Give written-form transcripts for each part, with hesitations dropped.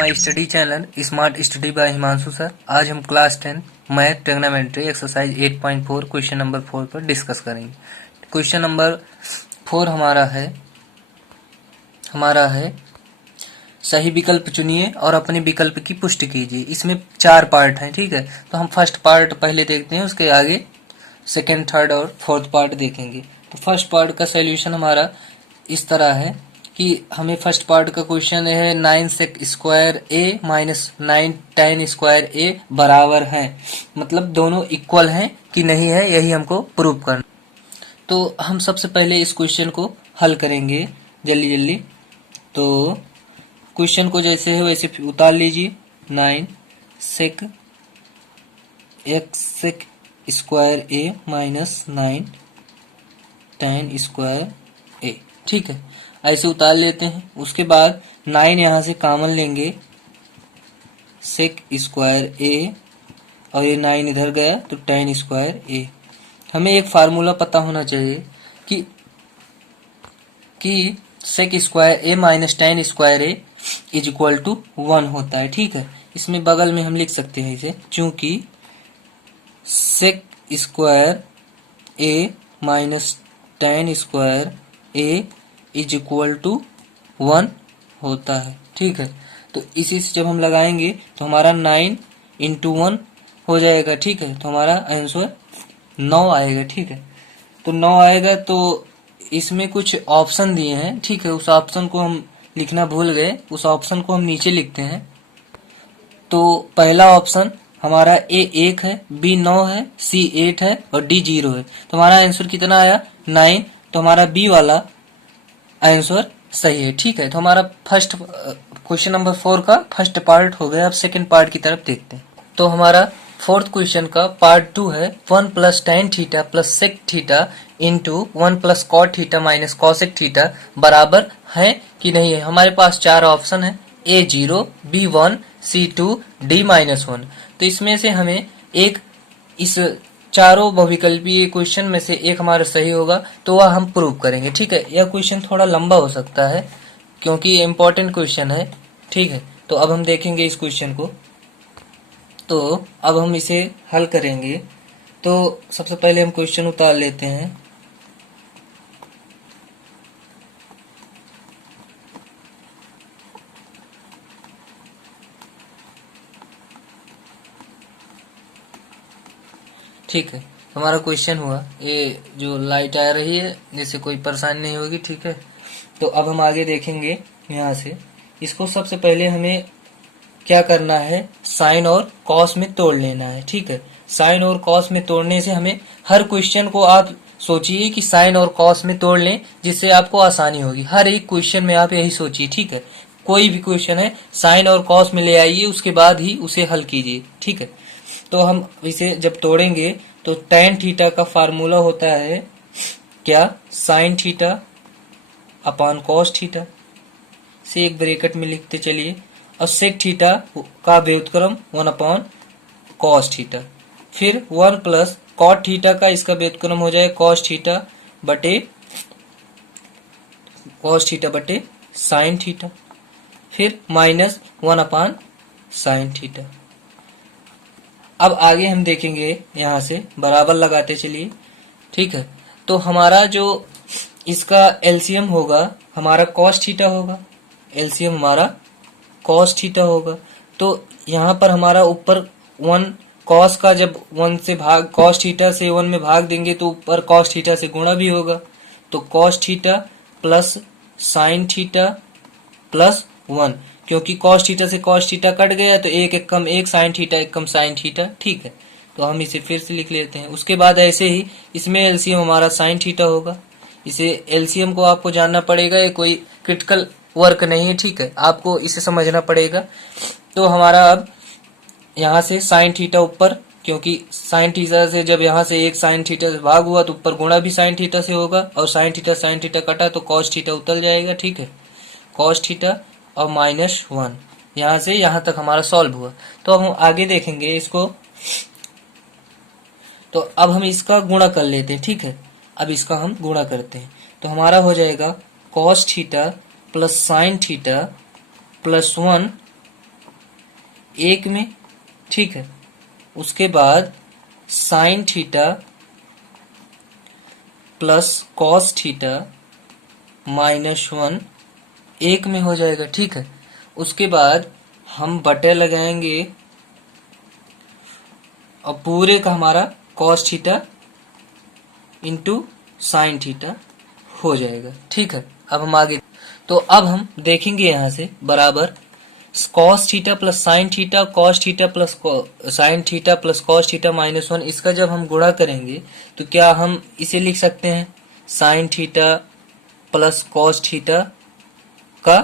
My study channel smart study bye Himanshu sir. आज हम class 10 math trigonometry exercise 8.4 question number 4 पर discuss करेंगे। Question number 4 हमारा है सही विकल्प चुनिए और अपने विकल्प की पुष्टि कीजिए। इसमें 4 पार्ट हैं, ठीक है। तो हम फर्स्ट पार्ट पहले देखते हैं, उसके आगे सेकेंड, थर्ड और फोर्थ पार्ट देखेंगे। तो फर्स्ट पार्ट का सॉल्यूशन हमारा इस तरह है कि हमें फर्स्ट पार्ट का क्वेश्चन है 9 सेक square A minus 9 tan square ए बराबर है, मतलब दोनों इक्वल हैं कि नहीं है, यही हमको प्रूव करना। तो हम सबसे पहले इस क्वेश्चन को हल करेंगे जल्दी जल्दी। तो क्वेश्चन को जैसे है वैसे उतार लीजिए। 9 सेक x sec square A minus 9 tan square ए, ठीक है, ऐसे उतार लेते हैं। उसके बाद 9 यहाँ से कॉमन लेंगे, सेक स्क्वायर ए और ये 9 इधर गया तो tan स्क्वायर ए। हमें एक फार्मूला पता होना चाहिए कि sec square A minus tan square A is equal to 1 होता है, ठीक है। इसमें बगल में हम लिख सकते हैं इसे, चूंकि sec square A minus tan square A is equal to 1 होता है, ठीक है। तो इसी से जब हम लगाएंगे तो हमारा 9 इंटू 1 हो जाएगा, ठीक है। तो हमारा आंसर 9 आएगा, ठीक है। तो 9 आएगा। तो इसमें कुछ ऑप्शन दिए हैं, ठीक है। उस ऑप्शन को हम लिखना भूल गए, उस ऑप्शन को हम नीचे लिखते हैं। तो पहला ऑप्शन हमारा ए 1 है, बी 9 है, सी 8 है और डी 0 है। तो हमारा आंसर कितना आया? 9। तो हमारा बी वाला आंसर सही है, ठीक है। तो हमारा फर्स्ट क्वेश्चन नंबर 4 का फर्स्ट पार्ट हो गया। अब सेकंड पार्ट की तरफ देखते हैं। तो हमारा फोर्थ क्वेश्चन का पार्ट 2 है 1 plus tan theta plus sec theta into 1 plus cot theta minus cosec theta बराबर है कि नहीं है। हमारे पास 4 ऑप्शन है, ए 0, बी 1, सी 2, डी -1। तो इसमें से हमें एक, इस चारों बहुविकल्पीय क्वेश्चन में से एक हमारा सही होगा तो वह हम प्रूव करेंगे, ठीक है। यह क्वेश्चन थोड़ा लंबा हो सकता है क्योंकि इम्पोर्टेंट क्वेश्चन है, ठीक है। तो अब हम देखेंगे इस क्वेश्चन को। तो अब हम इसे हल करेंगे। तो सबसे पहले हम क्वेश्चन उतार लेते हैं। ठीक है, हमारा क्वेश्चन हुआ, ये जो लाइट आ रही है जैसे कोई परेशानी नहीं होगी, ठीक है। तो अब हम आगे देखेंगे यहाँ से। इसको सबसे पहले हमें क्या करना है, साइन और कॉस में तोड़ लेना है, ठीक है। साइन और कॉस में तोड़ने से हमें हर क्वेश्चन को आप सोचिए कि साइन और कॉस में तोड़ लें, जिससे आपको आसानी होगी। हर एक क्वेश्चन में आप यही सोचिए, ठीक है। कोई भी क्वेश्चन है साइन और कॉस में ले आइए, उसके बाद ही उसे हल कीजिए, ठीक है। तो हम इसे जब तोड़ेंगे तो tan थीटा का फार्मूला होता है क्या, sine theta upon cos theta से एक ब्रैकेट में लिखते चलिए, और सेक थीटा का व्युत्क्रम 1 अपॉन कॉस थीटा, फिर 1 प्लस कॉट थीटा का इसका व्युत्क्रम हो जाए कॉस थीटा बटे साइन थीटा, फिर माइनस 1 अपॉन साइन थीटा। अब आगे हम देखेंगे, यहाँ से बराबर लगाते चलिए, ठीक है। तो हमारा जो इसका एलसीएम होगा हमारा कॉस थीटा होगा, एलसीएम हमारा कॉस थीटा होगा। तो यहाँ पर हमारा ऊपर 1 कॉस का, जब 1 से भाग, कॉस थीटा से 1 में भाग देंगे तो ऊपर कॉस थीटा से गुणा भी होगा। तो cos theta plus sign theta plus 1, क्योंकि कॉस थीटा से कॉस थीटा कट गया तो एक एक कम एक, साइन थीटा एक कम साइन थीटा, ठीक है। तो हम इसे फिर से लिख लेते हैं। उसके बाद ऐसे ही इसमें एलसीएम हमारा साइन थीटा होगा। इसे एलसीएम को आपको जानना पड़ेगा, ये कोई क्रिटिकल वर्क नहीं है, ठीक है। आपको इसे समझना पड़ेगा। तो हमारा अब यहाँ से साइन थीटा ऊपर, क्योंकि साइन थीटा से जब यहाँ से एक साइन थीटा से भाग हुआ तो ऊपर गुणा भी साइन थीटा से होगा, और साइन थीटा कटा तो कॉस थीटा उतर जाएगा, ठीक है। कॉस थीटा और -1, यहाँ से यहाँ तक हमारा सॉल्व हुआ। तो हम आगे देखेंगे इसको। तो अब हम इसका गुणा कर लेते हैं, ठीक है। अब इसका हम गुणा करते हैं तो हमारा हो जाएगा cos theta plus sign theta plus 1 1 में, ठीक है। उसके बाद sign theta plus cos theta -1 1 में हो जाएगा, ठीक है। उसके बाद हम बटे लगाएंगे और पूरे का हमारा cos theta into sine theta हो जाएगा, ठीक है। अब हम आगे, तो अब हम देखेंगे यहाँ से बराबर cos theta plus sine theta, cos theta plus sign theta plus cos theta -1, इसका जब हम गुणा करेंगे तो क्या हम इसे लिख सकते हैं sine theta plus cos theta का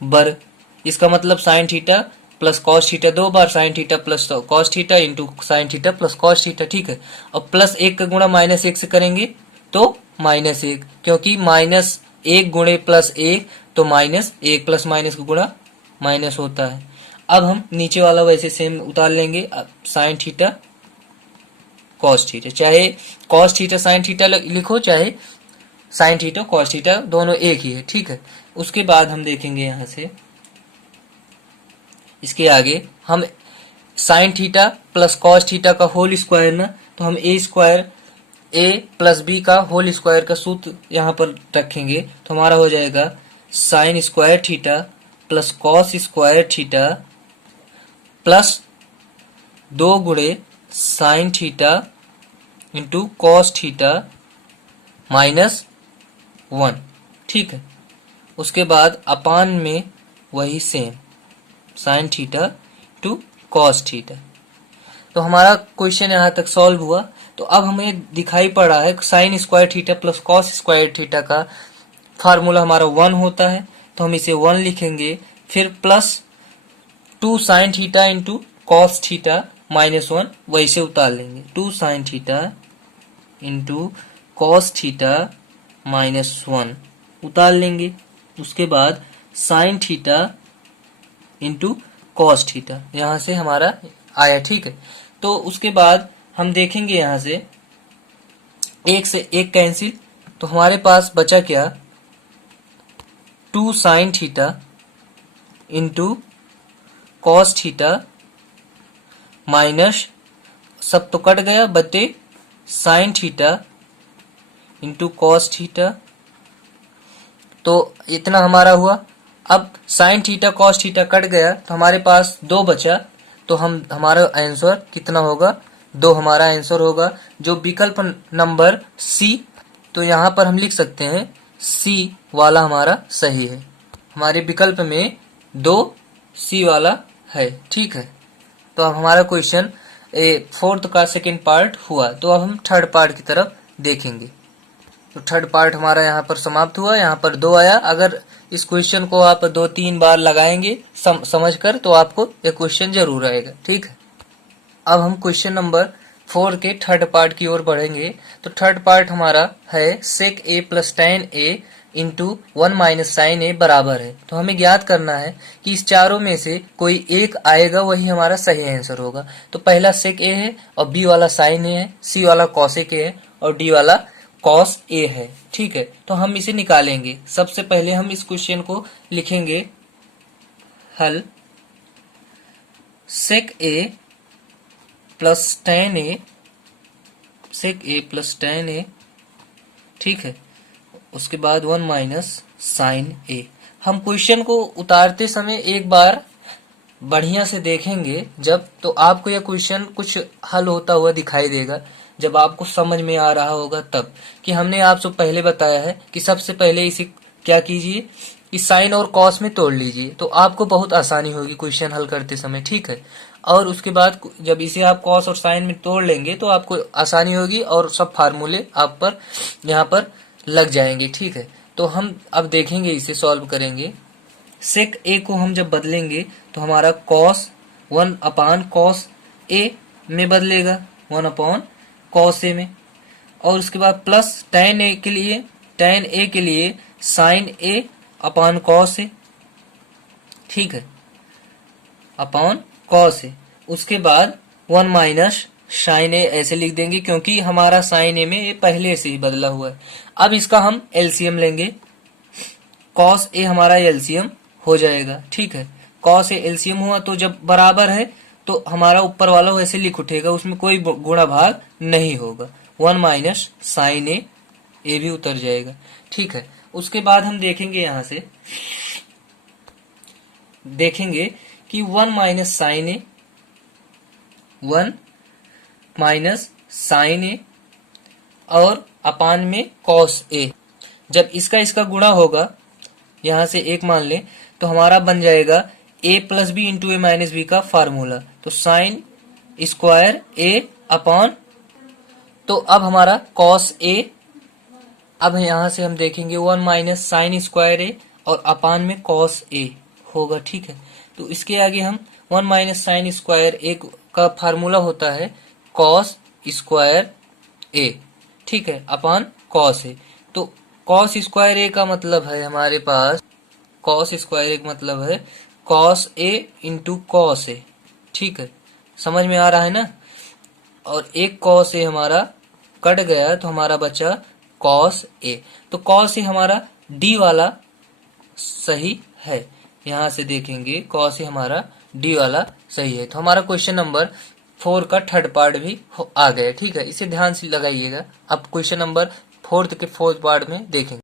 वर्ग। इसका मतलब sine theta plus cos theta 2 बार sine theta plus cos theta into sine theta plus cos theta, ठीक है। और +1 का गुणा -1 से करेंगे तो -1, क्योंकि -1 गुणे +1 तो -1 प्लस माइनस का गुणा माइनस होता है। अब हम नीचे वाला वैसे सेम उतार लेंगे, साइन थीटा कॉस थीटा, चाहे कॉस थीटा साइन थीटा लिखो, चाहे साइन थीटा कॉस थीटा, दोनों एक ही है, ठीक है। उसके बाद हम देखेंगे यहाँ से इसके आगे हम sign theta plus cos theta का होल स्क्वायर ना, तो हम a प्लस b का होल स्क्वायर का सूत्र यहाँ पर रखेंगे, तो हमारा हो जाएगा sine square theta plus cos square theta plus 2 गुणे sine theta into cos theta -1, ठीक है। उसके बाद अपान में वही same sine theta two cos theta. तो हमारा क्वेश्चन यहाँ तक सॉल्व हुआ। तो अब हमें दिखाई पड़ रहा है sine square theta plus cos square theta का फार्मूला हमारा 1 होता है, तो हम इसे 1 लिखेंगे, फिर plus 2 sine theta into cos theta -1 वैसे उतार लेंगे, 2 sine theta into cos theta -1 उतार लेंगे। उसके बाद sine theta into cos theta यहाँ से हमारा आया, ठीक है। तो उसके बाद हम देखेंगे यहाँ से 1 से 1 कैंसिल, तो हमारे पास बचा क्या 2 sine theta into cos theta minus सब तो कट गया, बटे sine theta into cos theta, तो इतना हमारा हुआ। अब sine theta cos theta cut गया तो हमारे पास 2 बचा, तो हमारा आंसर कितना होगा 2 हमारा आंसर होगा, जो विकल्प नंबर सी। तो यहाँ पर हम लिख सकते हैं सी वाला हमारा सही है, हमारे विकल्प में 2 सी वाला है, ठीक है। तो अब हमारा क्वेश्चन 4th का सेकेंड पार्ट हुआ। तो अब हम थर्ड पार्ट की तरफ देखेंगे। तो थर्ड पार्ट हमारा यहाँ पर समाप्त हुआ, यहाँ पर 2 आया। अगर इस क्वेश्चन को आप 2-3 बार लगाएंगे समझकर, तो आपको ये क्वेश्चन जरूर आएगा, ठीक है। अब हम क्वेश्चन नंबर 4 के थर्ड पार्ट की ओर बढ़ेंगे। तो थर्ड पार्ट हमारा है sec a plus tan a into 1 minus sine A बराबर है। तो हमें ज्ञात करना है कि इस चारों में से कोई एक आएगा, वही हमारा सही आंसर होगा। तो पहला sec a है और b वाला sin a है, c वाला cosec a है और d वाला cos a है, ठीक है। तो हम इसे निकालेंगे। सबसे पहले हम इस क्वेश्चन को लिखेंगे हल sec a plus tan a, sec a plus tan a, ठीक है। उसके बाद 1 माइनस साइन ए। हम क्वेश्चन को उतारते समय एक बार बढ़िया से देखेंगे जब, तो आपको यह क्वेश्चन कुछ हल होता हुआ दिखाई देगा, जब आपको समझ में आ रहा होगा तब। कि हमने आपसे पहले बताया है कि सबसे पहले इसे क्या कीजिए, इस साइन और कॉस में तोड़ लीजिए, तो आपको बहुत आसानी होगी क्वेश्चन हल करते समय, ठीक है। और उसके बाद जब इसे आप कॉस और साइन में तोड़ लेंगे तो आपको आसानी होगी और सब फार्मूले आप पर यहाँ पर लग जाएंगे, ठीक है। तो हम अब देखेंगे, इसे सॉल्व करेंगे। सेक ए को हम जब बदलेंगे तो हमारा कॉस 1 अपान कॉस ए में बदलेगा, 1 अपॉन कॉस ए में। और उसके बाद प्लस tan ए के लिए sign A upon cos A, ठीक है, अपॉन कॉस ए। उसके बाद 1 माइनस साइन ए ऐसे लिख देंगे, क्योंकि हमारा साइन ए में ये पहले से ही बदला हुआ है। अब इसका हम एलसीएम लेंगे, कॉस ए हमारा एलसीएम हो जाएगा, ठीक है। कॉस ए एलसीएम हुआ, तो जब बराबर है तो हमारा ऊपर वाला वैसे लिख उठेगा, उसमें कोई गुणा भाग नहीं होगा। 1 माइनस साइन ए भी उतर जाएगा। ठीक है, उसके बाद हम देखेंगे यहां से देखेंगे कि 1 माइनस साइन ए, 1 माइनस साइन ए और अपान में कॉस ए, जब इसका इसका गुणा होगा, यहां से एक मान लें, तो हमारा बन जाएगा ए प्लस बी इंटू ए माइनस बी का फार्मूला। तो साइन स्क्वायर ए अपॉन, तो अब हमारा कॉस ए, अब यहां से हम देखेंगे 1 माइनस साइन स्क्वायर ए और अपान में कॉस ए होगा। ठीक है, तो इसके आगे हम 1 माइनस साइन स्क्वायर ए का फार्मूला होता है कॉस स्क्वायर ए, ठीक है, अपान कॉस ए। तो कॉस स्क्वायर ए का मतलब है हमारे पास, कॉस स्क्वायर ए का मतलब है cos A into cos A. ठीक है, समझ में आ रहा है ना। और एक कॉस ए हमारा कट गया तो हमारा बचा कॉस ए। तो कॉस ए हमारा डी वाला सही है, यहां से देखेंगे कॉस ए हमारा डी वाला सही है। तो हमारा क्वेश्चन नंबर 4 का थर्ड पार्ट भी आ गया। ठीक है, इसे ध्यान से लगाइएगा। अब क्वेश्चन नंबर 4 के 4th पार्ट में देखेंगे।